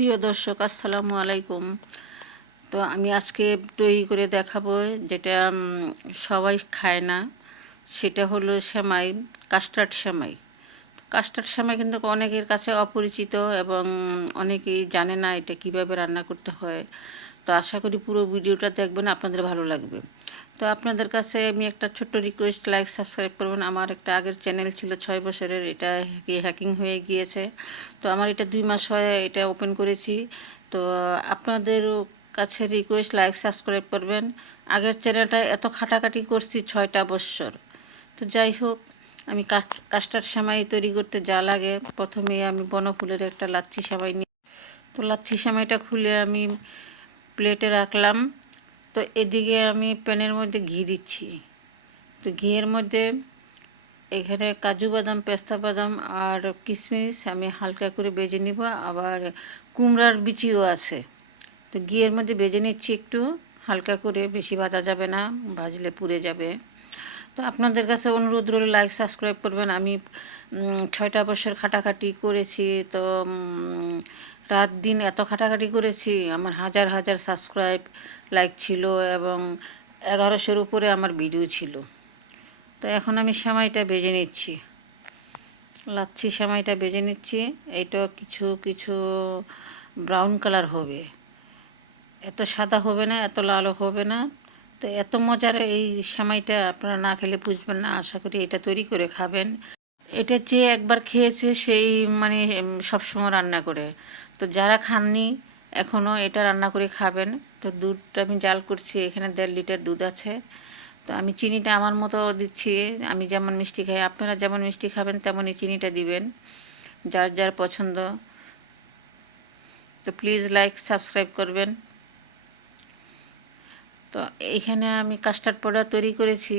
প্রিয় দর্শক, আসসালামু আলাইকুম। তো আমি আজকে তৈরি করে দেখাবো যেটা সবাই খায় না। সেটা হলো সেমাই, কাস্টার্ড সেমাই। কাস্টার্ড সেমাই কিন্তু অনেকের কাছে অপরিচিত এবং অনেকেই জানে না এটা কীভাবে রান্না করতে হয়। তো আশা করি পুরো ভিডিওটা দেখবেন, আপনাদের ভালো লাগবে। তো আপনাদের কাছে আমি একটা ছোট্ট রিকোয়েস্ট লাইক সাবস্ক্রাইব করবেন। আমার একটা আগের চ্যানেল ছিল ছয় বছরের, এটা হ্যাকিং হয়ে গিয়েছে। তো আমার এটা দুই মাস হয় এটা ওপেন করেছি। তো আপনাদের কাছে রিকোয়েস্ট লাইক সাবস্ক্রাইব করবেন। আগের চ্যানেলটা এত খাটাখাটি করছি ছয়টা বৎসর তো যাই হোক আমি কাস্টার্ড সেমাই তৈরি করতে যা লাগে, প্রথমে আমি বনফুলের একটা লাচ্ছি সেমাই নিই তো লাচ্ছি সেমাইটা খুলে আমি প্লেটে রাখলাম। তো এদিকে আমি প্যানের মধ্যে ঘি দিচ্ছি। তো ঘিয়ের মধ্যে এখানে কাজু বাদাম, পেস্তা বাদাম আর কিশমিশ আমি হালকা করে বেজে নিব। আবার কুমড়ার বিচিও আছে। তো ঘিয়ের মধ্যে বেজে নিচ্ছি একটু, হালকা করে, বেশি ভাজা যাবে না, ভাজলে পুড়ে যাবে। তো আপনাদের কাছে অনুরোধ রইল লাইক সাবস্ক্রাইব করবেন। আমি ছয়টা বছর খাটাখাটি করেছি, তো রাত দিন এত খাটাখাটি করেছি, আমার হাজার হাজার সাবস্ক্রাইব লাইক ছিল এবং এগারোশোর উপরে আমার ভিডিও ছিল। তো এখন আমি সেমাইটা বেজে নিচ্ছি। লাচ্ছি সেমাইটা বেজে নিচ্ছি। এইটা কিছু কিছু ব্রাউন কালার হবে। এত সাদা হবে না, এত লালও হবে না। তো এত মজার এই সেমাইটা আপনারা না খেলে বুঝবেন না, আশা করি এটা তৈরি করে খাবেন। এটা যে একবার খেয়েছে সেই মানে সবসময় রান্না করে। তো যারা খাননি এখনও এটা রান্না করে খাবেন। তো দুধটা আমি জাল করছি, এখানে দেড় লিটার দুধ আছে। তো আমি চিনিটা আমার মতো দিচ্ছি, আমি যেমন মিষ্টি খাই, আপনারা যেমন মিষ্টি খাবেন তেমনই চিনিটা দিবেন, যার যার পছন্দ। তো প্লিজ লাইক সাবস্ক্রাইব করবেন। তো এইখানে আমি কাস্টার্ড পাউডার তৈরি করেছি।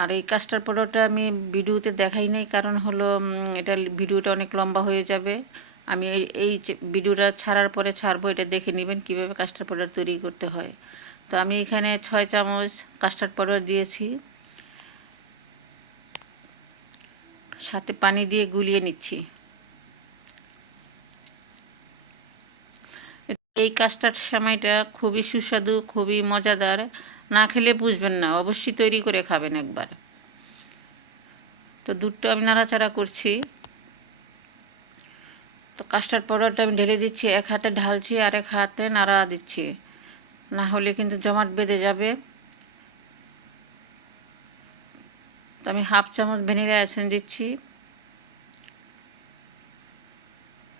আর এই কাস্টার্ড পাউডারটা আমি ভিডিওতে দেখাই নাই, কারণ হলো এটা ভিডিওটা অনেক লম্বা হয়ে যাবে। আমি এই ভিডিওটা ছাড়ার পরে ছাড়বো, এটা দেখে নেবেন কীভাবে কাস্টার্ড পাউডার তৈরি করতে হয়। তো আমি এখানে ছয় চামচ কাস্টার্ড পাউডার দিয়েছি। সাথে পানি দিয়ে গুলিয়ে নিচ্ছি। এই কাস্টার্ড সেমাইটা খুবই সুস্বাদু, খুবই মজাদার। না খেলে বুঝবেন না, অবশ্যই তৈরি করে খাবেন একবার। তো দুধটা আমি নাড়াচাড়া করছি। তো কাস্টার্ড পাউডারটা আমি ঢেলে দিচ্ছি, এক হাতে ঢালছি আর এক হাতে নাড়া দিচ্ছি। না হলে কিন্তু জমাট বেঁধে যাবে। তো আমি হাফ চামচ ভ্যানিলা এসেন্স দিচ্ছি।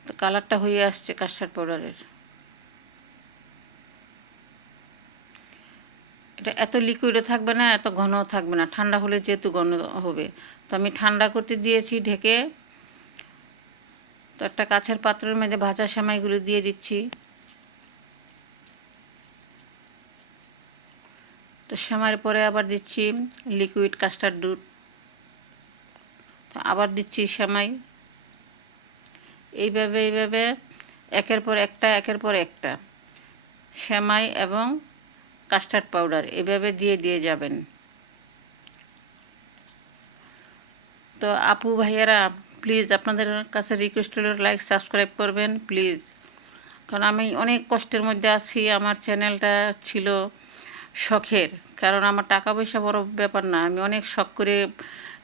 তো কালারটা হয়ে আসছে কাস্টার্ড পাউডারের এটা এত লিকুইডও থাকবে না, এত ঘনও থাকবে না। ঠান্ডা হলে যেহেতু ঘন হবে। তো আমি ঠান্ডা করতে দিয়েছি ঢেকে। তো একটা কাছের পাত্রের মধ্যে ভাজা সেমাইগুলো দিয়ে দিচ্ছি। তো সেমাইয়ের পরে আবার দিচ্ছি লিকুইড কাস্টার্ড দুধ। তো আবার দিচ্ছি সেমাই। এইভাবে এইভাবে একের পর একটা, একের পর একটা। সেমাই এবং কাস্টার্ড পাউডার, এভাবে দিয়ে দিয়ে যাবেন। তো আপু ভাইয়ারা প্লিজ আপনাদের কাছে রিকোয়েস্ট হলো লাইক সাবস্ক্রাইব করবেন প্লিজ কারণ আমি অনেক কষ্টের মধ্যে আছি, আমার চ্যানেলটা ছিল শখের। কারণ আমার টাকা পয়সা বড় ব্যাপার না, আমি অনেক শখ করে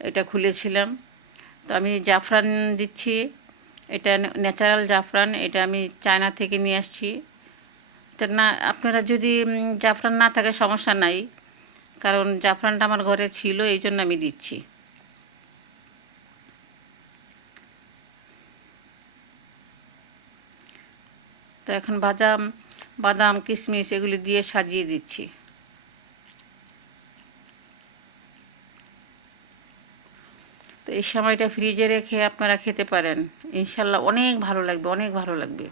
এটা খুলেছিলাম। তো আমি জাফরান দিচ্ছি, এটা ন্যাচারাল জাফরান, এটা আমি চায়না থেকে নিয়ে আসছি। তো না, আপনারা যদি জাফরান না থাকে সমস্যা নাই। কারণ জাফরানটা আমার ঘরে ছিল, এই জন্য আমি দিচ্ছি। তো এখন বাদাম বাদাম কিশমিশ এগুলি দিয়ে সাজিয়ে দিচ্ছি। তো এই সময়টা ফ্রিজে রেখে আপনারা খেতে পারেন। ইনশাল্লাহ অনেক ভালো লাগবে, অনেক ভালো লাগবে।